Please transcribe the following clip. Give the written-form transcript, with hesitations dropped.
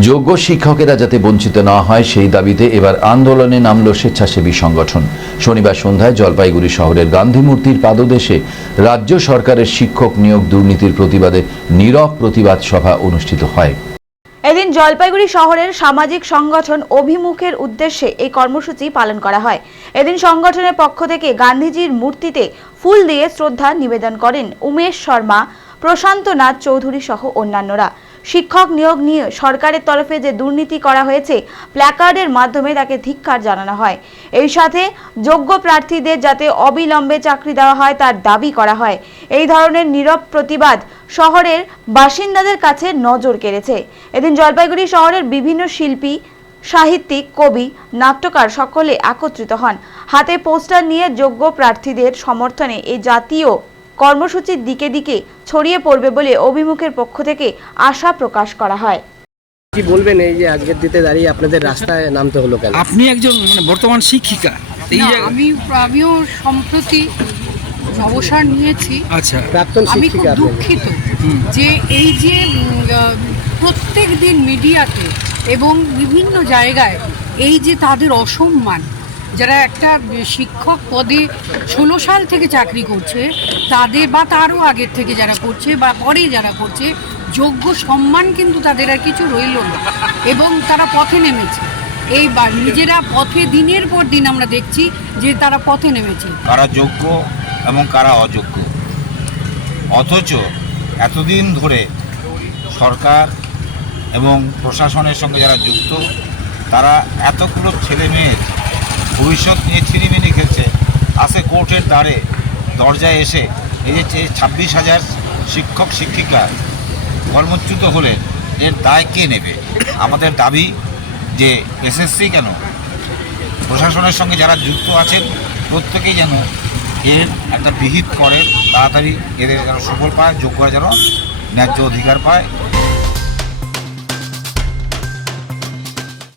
যোগ্য শিক্ষকেরা যাতে বঞ্চিত না হয় সেই দাবিতে এবার আন্দোলনে নামল স্বেচ্ছাসেবী সংগঠন। শনিবার সন্ধ্যায় জলপাইগুড়ি শহরের গান্ধী মূর্তির পাদদেশে রাজ্য সরকারের শিক্ষক নিয়োগ দুর্নীতির প্রতিবাদে নীরব প্রতিবাদ সভা অনুষ্ঠিত হয়। এদিন জলপাইগুড়ি শহরের সামাজিক সংগঠন অভিমুখের উদ্দেশ্যে এই কর্মসূচি পালন করা হয়। এদিন সংগঠনের পক্ষ থেকে গান্ধীজির মূর্তিতে ফুল দিয়ে শ্রদ্ধা নিবেদন করেন উমেশ শর্মা, প্রশান্ত নাথ চৌধুরী সহ অন্যান্যরা। শিক্ষক নিয়োগ নিয়ে সরকারের তরফে যে দুর্নীতি করা হয়েছে প্ল্যাকার্ডের মাধ্যমে তাকে ধিক্কার জানানো হয়। এই সাথে যোগ্য প্রার্থীদের যাতে অবিলম্বে চাকরি দেওয়া হয় তার দাবি করা হয়। এই ধরনের নীরব প্রতিবাদ শহরের বাসিন্দাদের কাছে নজর কেড়েছে। এদিন জলপাইগুড়ি শহরের বিভিন্ন শিল্পী, সাহিত্যিক, কবি, নাট্যকার সকলে একত্রিত হন। হাতে পোস্টার নিয়ে যোগ্য প্রার্থীদের সমর্থনে এই জাতীয় কর্মসূচির দিকে দিকে ছড়িয়ে পড়বে বলে অভিমুখের পক্ষ থেকে আশা প্রকাশ করা হয়। কি বলবেন এই যে আজকের দিতে দাঁড়িয়ে আপনাদের রাস্তায় নামতে হলো কেন? আপনি একজন বর্তমান শিক্ষিকা, আমিও সম্প্রতি অবসর নিয়েছি। আচ্ছা, প্রাক্তন আমি খুব শিক্ষিকা আপনি। দুঃখিত যে এই যে প্রত্যেক দিন মিডিয়াতে এবং বিভিন্ন জায়গায় এই যে তাদের অসম্মান, যারা একটা শিক্ষক পদে 16 সাল থেকে চাকরি করছে তাদের বা তারও আগের থেকে যারা করছে বা পরে যারা করছে, যোগ্য সম্মান কিন্তু তাদের আর কিছু রইল না এবং তারা পথে নেমেছে। এইবার নিজেরা পথে দিনের পর দিন আমরা দেখছি যে তারা পথে নেমেছে। কারা যোগ্য এবং কারা অযোগ্য, অথচ এতদিন ধরে সরকার এবং প্রশাসনের সঙ্গে যারা যুক্ত তারা এতগুলো ছেলে মেয়ের ভবিষ্যৎ নিয়ে ছিনিমিনি খেলছে। আসে কোর্টের দরজায় এসে এই যে 26,000 শিক্ষক শিক্ষিকা কর্মচ্যুত হলে এর দায় কে নেবে? আমাদের দাবি যে এসএসসি কেন, প্রশাসনের সঙ্গে যারা যুক্ত আছেন প্রত্যেকেই যেন এর একটা বিহিত করে, তাড়াতাড়ি এদের যেন সফল পায়, যোগ্যরা যেন ন্যায্য অধিকার পায়।